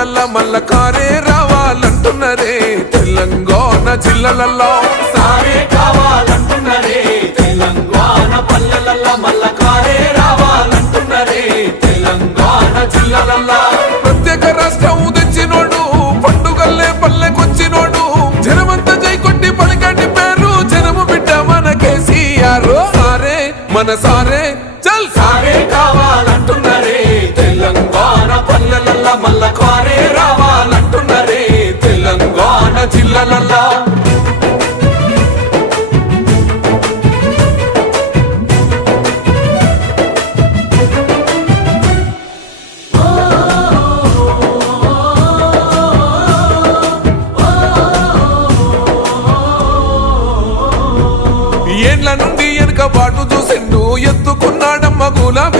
పల్లెల్లో మల్ల కారే రావాలంటున్నరే తెలంగాణ జిల్లాలలో సారే కావాలంటున్నరే తెలంగాణ పల్లెల్లో మల్ల కారే రావాలంటున్నరే తెలంగాణ జిల్లాలలో ప్రత్యేక రాష్ట్రం తెచ్చినోడు పండుగల్లే పల్లెకొచ్చినోడు జనమంతా జై కొట్టి పలికండి పేరు జనము బిడ్డ మన కేసీఆర్ సారే మన సారే చల్ సారే కావాలంటున్నరే తెలంగాణ పల్లెల్లో మల్ల కారే రావాలంటున్నరే తెలంగాణ జిల్లాలలో ఏండ్ల నుండి వెనుక బాటు చూసిండు ఎత్తుకున్నాడమ్మ గులాబీ